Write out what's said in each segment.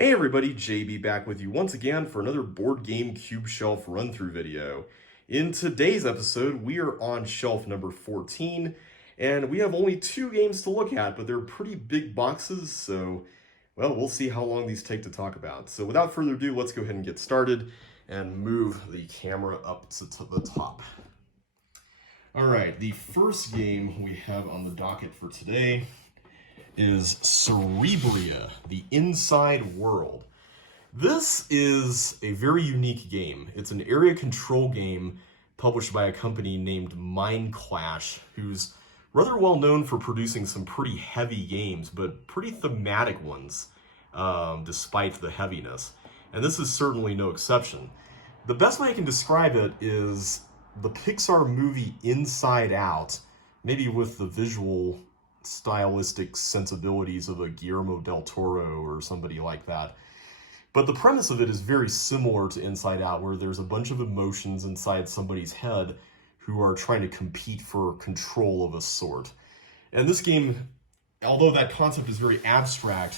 Hey everybody, JB back with you once again for another Board Game Cube Shelf run-through video. In today's episode, we are on shelf number 14, and we have only two games to look at, but they're pretty big boxes, so, well, we'll see how long these take to talk about. So without further ado, let's go ahead and get started and move the camera up to the top. All right, the first game we have on the docket for today is Cerebria, The Inside World. This is a very unique game. It's an area control game published by a company named Mind Clash, who's rather well known for producing some pretty heavy games, but pretty thematic ones, despite the heaviness. And this is certainly no exception. The best way I can describe it is the Pixar movie Inside Out, maybe with the visual stylistic sensibilities of a Guillermo del Toro or somebody like that. But the premise of it is very similar to Inside Out, where there's a bunch of emotions inside somebody's head who are trying to compete for control of a sort. And this game, although that concept is very abstract,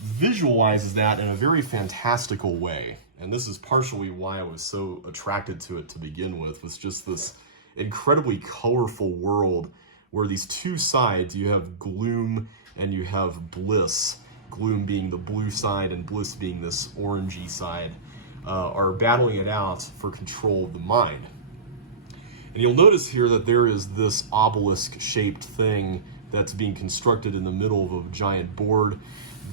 visualizes that in a very fantastical way. And this is partially why I was so attracted to it to begin with, was just this incredibly colorful world where these two sides, you have gloom and you have bliss, gloom being the blue side and bliss being this orangey side, are battling it out for control of the mind. And you'll notice here that there is this obelisk-shaped thing that's being constructed in the middle of a giant board.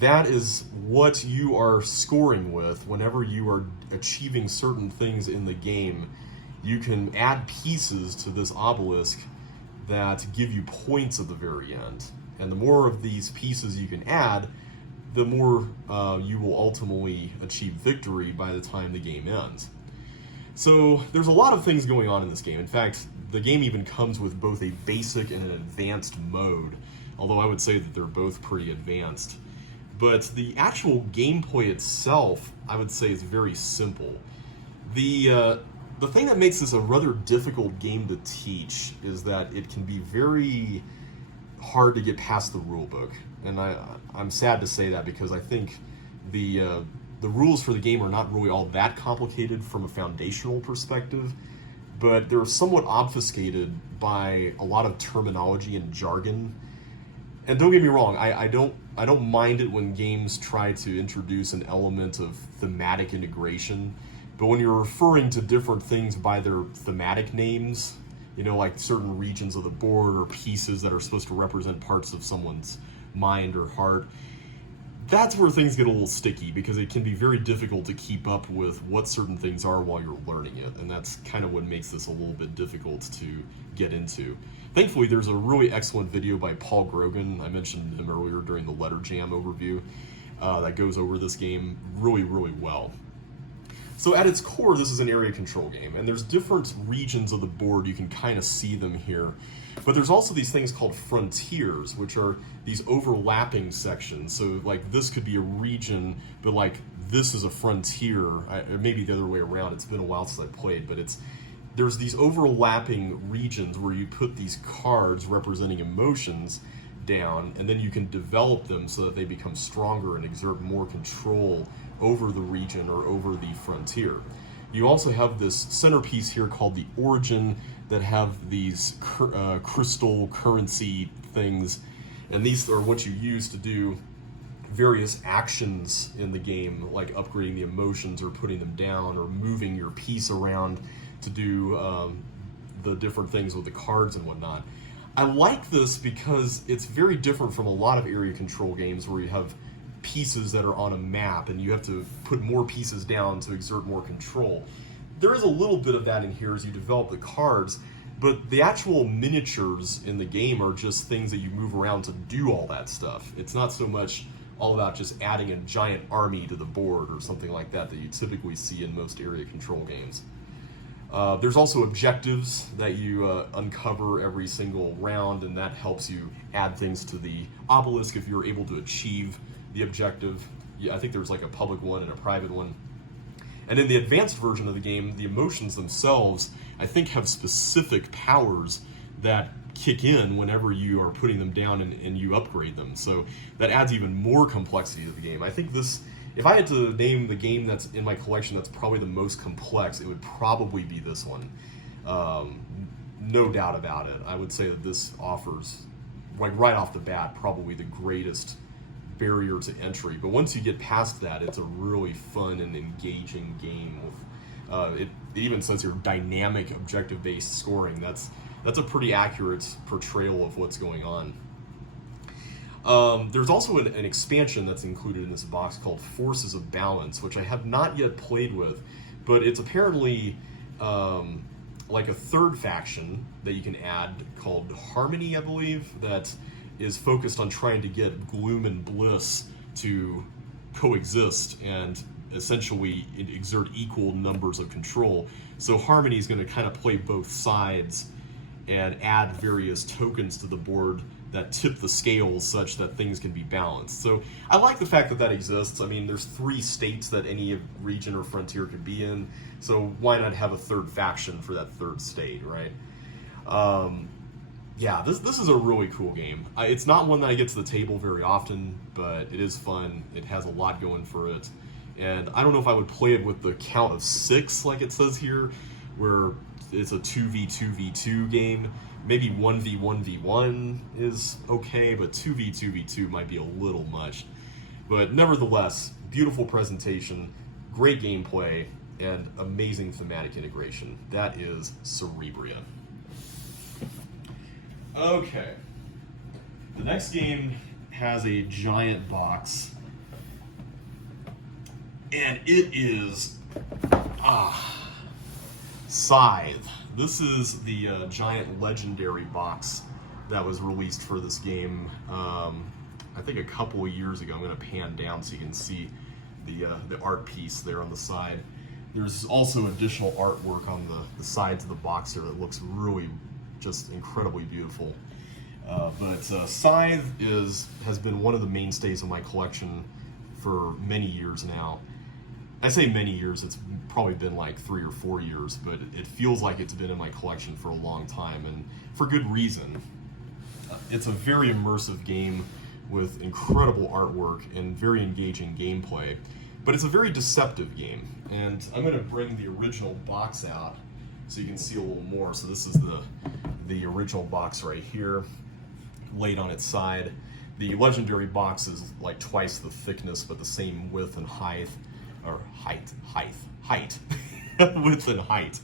That is what you are scoring with whenever you are achieving certain things in the game. You can add pieces to this obelisk that give you points at the very end. And the more of these pieces you can add, the more you will ultimately achieve victory by the time the game ends. So there's a lot of things going on in this game. In fact, the game even comes with both a basic and an advanced mode, although I would say that they're both pretty advanced. But the actual gameplay itself, I would say, is very simple. The thing that makes this a rather difficult game to teach is that it can be very hard to get past the rule book. And I'm sad to say that, because I think the rules for the game are not really all that complicated from a foundational perspective, but they're somewhat obfuscated by a lot of terminology and jargon. And don't get me wrong, I don't mind it when games try to introduce an element of thematic integration. But when you're referring to different things by their thematic names, you know, like certain regions of the board or pieces that are supposed to represent parts of someone's mind or heart, that's where things get a little sticky, because it can be very difficult to keep up with what certain things are while you're learning it. And that's kind of what makes this a little bit difficult to get into. Thankfully, there's a really excellent video by Paul Grogan. I mentioned him earlier during the Letter Jam overview that goes over this game really, really well. So at its core, this is an area control game, and there's different regions of the board. You can kind of see them here. But there's also these things called frontiers, which are these overlapping sections. So like this could be a region, but like this is a frontier. Maybe the other way around. It's been a while since I played, but there's these overlapping regions where you put these cards representing emotions down, and then you can develop them so that they become stronger and exert more control over the region or over the frontier. You also have this centerpiece here called the Origin that have these crystal currency things, and these are what you use to do various actions in the game, like upgrading the emotions or putting them down or moving your piece around to do the different things with the cards and whatnot. I like this because it's very different from a lot of area control games where you have pieces that are on a map and you have to put more pieces down to exert more control. There is a little bit of that in here as you develop the cards, but the actual miniatures in the game are just things that you move around to do all that stuff. It's not so much all about just adding a giant army to the board or something like that you typically see in most area control games. There's also objectives that you uncover every single round, and that helps you add things to the obelisk if you're able to achieve the objective. Yeah, I think there's like a public one and a private one. And in the advanced version of the game, the emotions themselves, I think, have specific powers that kick in whenever you are putting them down and you upgrade them. So that adds even more complexity to the game. I think this if I had to name the game that's in my collection that's probably the most complex, it would probably be this one. No doubt about it. I would say that this offers, like right off the bat, probably the greatest barrier to entry. But once you get past that, it's a really fun and engaging game. With it even says your dynamic objective-based scoring. That's a pretty accurate portrayal of what's going on. There's also an expansion that's included in this box called Forces of Balance, which I have not yet played with, but it's apparently like a third faction that you can add called Harmony, I believe, that is focused on trying to get Gloom and Bliss to coexist and essentially exert equal numbers of control. So Harmony is going to kind of play both sides and add various tokens to the board that tip the scales such that things can be balanced. So I like the fact that that exists. I mean, there's 3 states that any region or frontier could be in, so why not have a third faction for that third state, right? Yeah, this is a really cool game. It's not one that I get to the table very often, but it is fun. It has a lot going for it. And I don't know if I would play it with the count of 6 like it says here, where it's a 2v2v2 game. Maybe 1v1v1 is okay, but 2v2v2 might be a little much. But nevertheless, beautiful presentation, great gameplay, and amazing thematic integration. That is Cerebria. Okay. The next game has a giant box, and it is Scythe. This is the giant legendary box that was released for this game, I think a couple of years ago. I'm going to pan down so you can see the art piece there on the side. There's also additional artwork on the sides of the box here that looks really just incredibly beautiful. But Scythe has been one of the mainstays of my collection for many years now. I say many years, it's probably been like 3 or 4 years, but it feels like it's been in my collection for a long time, and for good reason. It's a very immersive game with incredible artwork and very engaging gameplay, but it's a very deceptive game. And I'm going to bring the original box out so you can see a little more. So this is the original box right here, laid on its side. The legendary box is like twice the thickness, but the same width and height. Or height, width and height.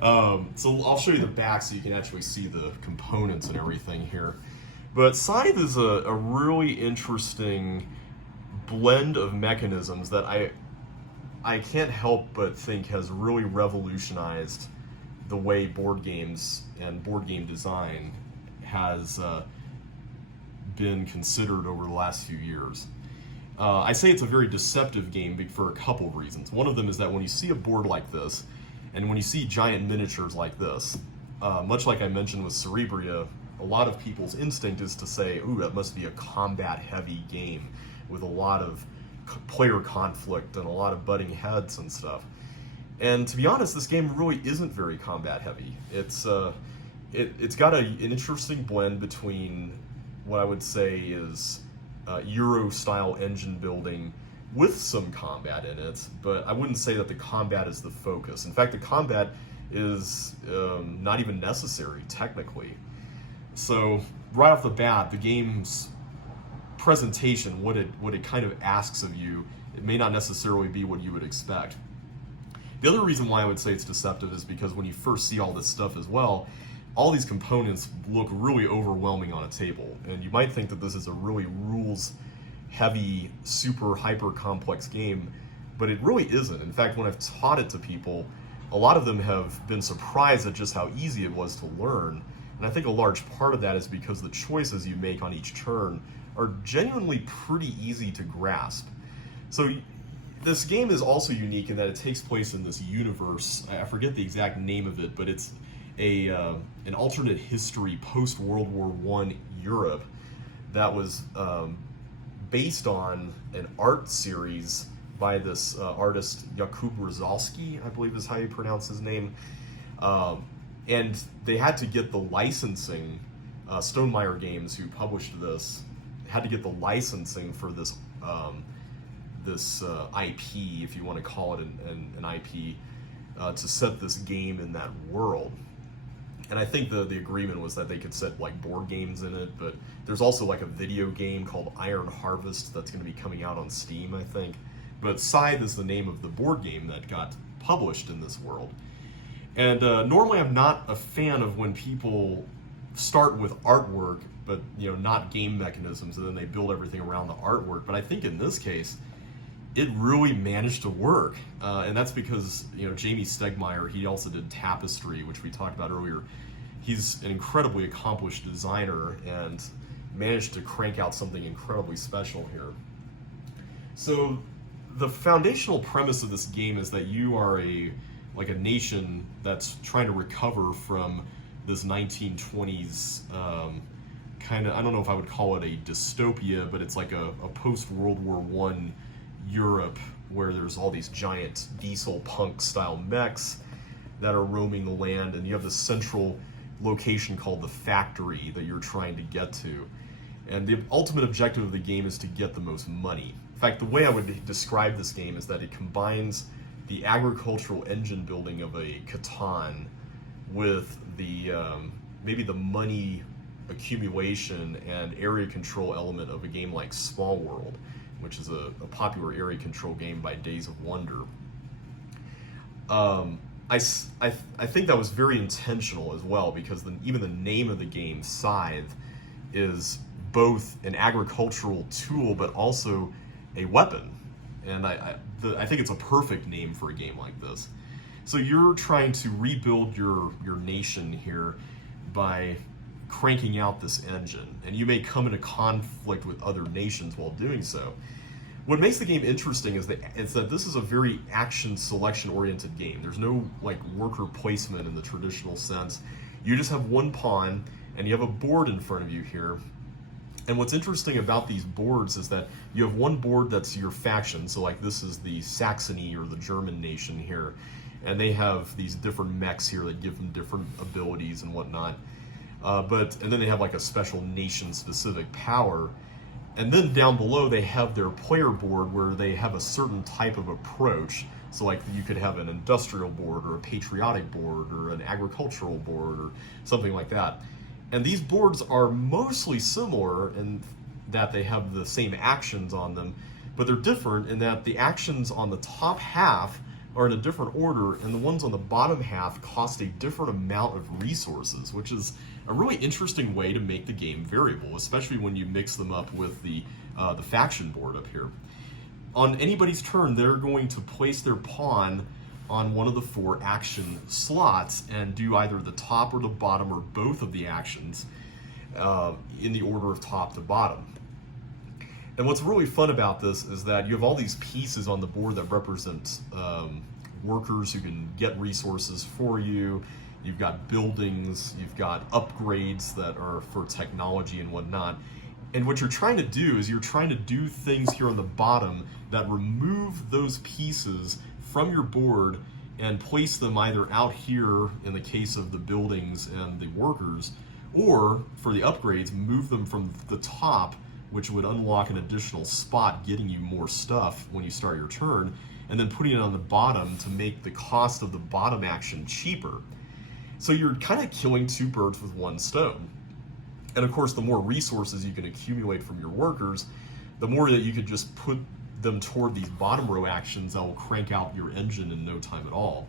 So I'll show you the back so you can actually see the components and everything here. But Scythe is a really interesting blend of mechanisms that I can't help but think has really revolutionized the way board games and board game design has been considered over the last few years. I say it's a very deceptive game for a couple of reasons. One of them is that when you see a board like this, and when you see giant miniatures like this, much like I mentioned with Cerebria, a lot of people's instinct is to say, ooh, that must be a combat-heavy game with a lot of player conflict and a lot of butting heads and stuff. And to be honest, this game really isn't very combat-heavy. It's got an interesting blend between what I would say is Euro-style engine building with some combat in it, but I wouldn't say that the combat is the focus. In fact, the combat is not even necessary, technically. So, right off the bat, the game's presentation, what it kind of asks of you, it may not necessarily be what you would expect. The other reason why I would say it's deceptive is because when you first see all this stuff as well, all these components look really overwhelming on a table, and you might think that this is a really rules-heavy, super hyper-complex game, but it really isn't. In fact, when I've taught it to people, a lot of them have been surprised at just how easy it was to learn, and I think a large part of that is because the choices you make on each turn are genuinely pretty easy to grasp. So this game is also unique in that it takes place in this universe. I forget the exact name of it, but it's an alternate history post-World War I Europe that was based on an art series by this artist Jakub Rysalski, I believe is how you pronounce his name. And they had to get the licensing, Stonemaier Games, who published this, had to get the licensing for this IP, if you want to call it an IP, to set this game in that world. And I think the agreement was that they could set like board games in it, but there's also like a video game called Iron Harvest that's going to be coming out on Steam, I think. But Scythe is the name of the board game that got published in this world. And normally I'm not a fan of when people start with artwork, but not game mechanisms, and then they build everything around the artwork. But I think in this case, it really managed to work, and that's because Jamie Stegmaier, he also did Tapestry, which we talked about earlier. He's an incredibly accomplished designer and managed to crank out something incredibly special here. So the foundational premise of this game is that you are a nation that's trying to recover from this 1920s kind of, I don't know if I would call it a dystopia, but it's like a post-World War I Europe where there's all these giant diesel punk style mechs that are roaming the land, and you have this central location called the factory that you're trying to get to. And the ultimate objective of the game is to get the most money. In fact, the way I would describe this game is that it combines the agricultural engine building of a Catan with the maybe the money accumulation and area control element of a game like Small World, which is a popular area control game by Days of Wonder. I think that was very intentional as well, because even the name of the game, Scythe, is both an agricultural tool but also a weapon. And I think it's a perfect name for a game like this. So you're trying to rebuild your nation here by cranking out this engine, and you may come into conflict with other nations while doing so. What makes the game interesting is that this is a very action selection oriented game. There's no like worker placement in the traditional sense. You just have one pawn and you have a board in front of you here. And what's interesting about these boards is that you have one board that's your faction. So like this is the Saxony or the German nation here. And they have these different mechs here that give them different abilities and whatnot. And then they have like a special nation specific power. And then down below they have their player board where they have a certain type of approach. So like you could have an industrial board or a patriotic board or an agricultural board or something like that. And these boards are mostly similar in that they have the same actions on them, but they're different in that the actions on the top half are in a different order, and the ones on the bottom half cost a different amount of resources, which is a really interesting way to make the game variable, especially when you mix them up with the faction board up here. On anybody's turn, they're going to place their pawn on one of the 4 action slots and do either the top or the bottom or both of the actions in the order of top to bottom. And what's really fun about this is that you have all these pieces on the board that represent workers who can get resources for you. You've got buildings, you've got upgrades that are for technology and whatnot. And what you're trying to do is you're trying to do things here on the bottom that remove those pieces from your board and place them either out here in the case of the buildings and the workers, or for the upgrades, move them from the top, which would unlock an additional spot, getting you more stuff when you start your turn, and then putting it on the bottom to make the cost of the bottom action cheaper. So you're kind of killing 2 birds with 1 stone. And of course, the more resources you can accumulate from your workers, the more that you could just put them toward these bottom row actions that will crank out your engine in no time at all.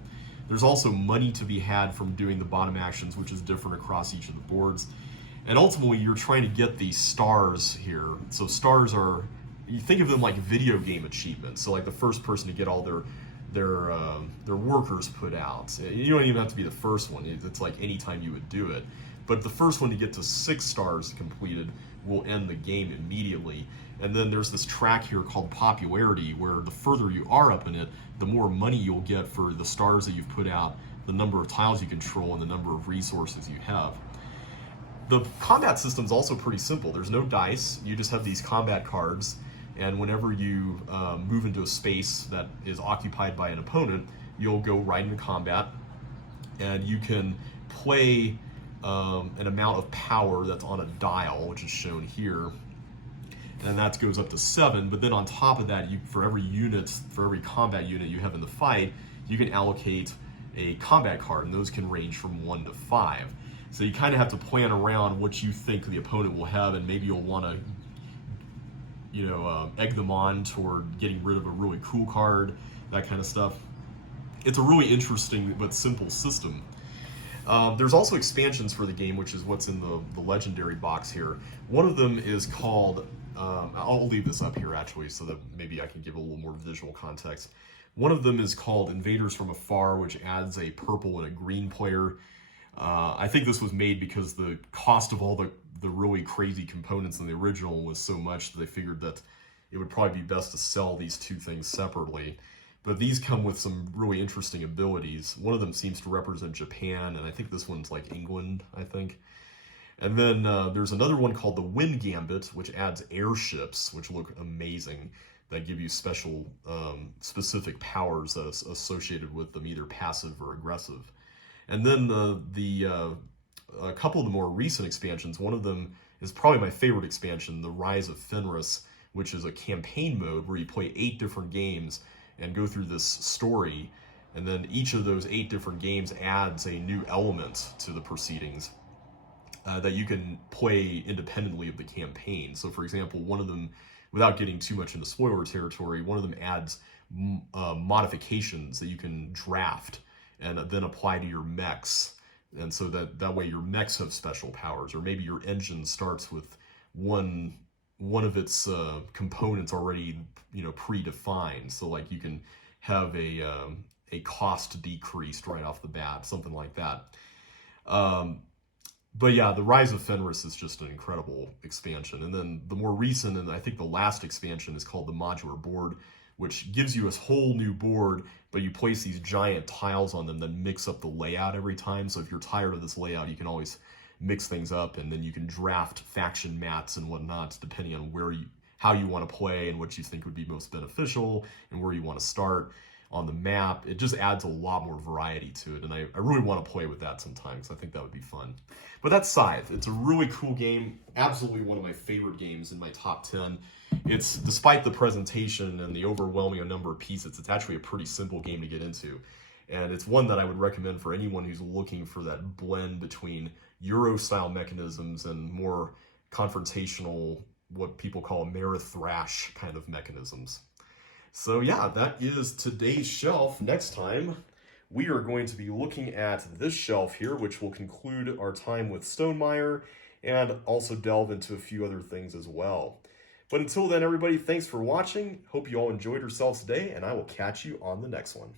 There's also money to be had from doing the bottom actions, which is different across each of the boards. And ultimately, you're trying to get these stars here. So stars are, you think of them like video game achievements. So like the first person to get all their workers put out. You don't even have to be the first one. It's like any time you would do it. But the first one to get to 6 stars completed will end the game immediately. And then there's this track here called popularity, where the further you are up in it, the more money you'll get for the stars that you've put out, the number of tiles you control, and the number of resources you have. The combat system's also pretty simple. There's no dice. You just have these combat cards, and whenever you move into a space that is occupied by an opponent, you'll go right into combat, and you can play an amount of power that's on a dial, which is shown here. and that goes up to 7. But then on top of that, for every combat unit you have in the fight, you can allocate a combat card, and those can range from 1 to 5. So you kind of have to plan around what you think the opponent will have, and maybe you'll want to, egg them on toward getting rid of a really cool card, that kind of stuff. It's a really interesting but simple system. There's also expansions for the game, which is what's in the legendary box here. One of them is called, I'll leave this up here actually so that maybe I can give a little more visual context. One of them is called Invaders from Afar, which adds a purple and a green player. I think this was made because the cost of all the really crazy components in the original was so much that they figured that it would probably be best to sell these two things separately. But these come with some really interesting abilities. One of them seems to represent Japan, and I think this one's like England, I think. And then there's another one called the Wind Gambit, which adds airships, which look amazing, that give you special, specific powers associated with them, either passive or aggressive. And then a couple of the more recent expansions, one of them is probably my favorite expansion, The Rise of Fenris, which is a campaign mode where you play 8 different games and go through this story, and then each of those 8 different games adds a new element to the proceedings that you can play independently of the campaign. So for example, one of them, without getting too much into spoiler territory, one of them adds modifications that you can draft and then apply to your mechs, and so that way your mechs have special powers, or maybe your engine starts with one of its components already predefined, so like you can have a cost decreased right off the bat, something like that. But yeah, the Rise of Fenris is just an incredible expansion. And then the more recent, and I think the last expansion, is called the Modular Board, which gives you a whole new board, but you place these giant tiles on them that mix up the layout every time. So if you're tired of this layout, you can always mix things up, and then you can draft faction mats and whatnot depending on how you want to play and what you think would be most beneficial and where you want to start on the map. It just adds a lot more variety to it, and I really want to play with that sometime because I think that would be fun. But that's Scythe. It's a really cool game, absolutely one of my favorite games in my top 10. It's, despite the presentation and the overwhelming number of pieces, it's actually a pretty simple game to get into. And it's one that I would recommend for anyone who's looking for that blend between Euro-style mechanisms and more confrontational, what people call Amerithrash kind of mechanisms. So yeah, that is today's shelf. Next time, we are going to be looking at this shelf here, which will conclude our time with Stonemaier and also delve into a few other things as well. But until then, everybody, thanks for watching. Hope you all enjoyed yourselves today, and I will catch you on the next one.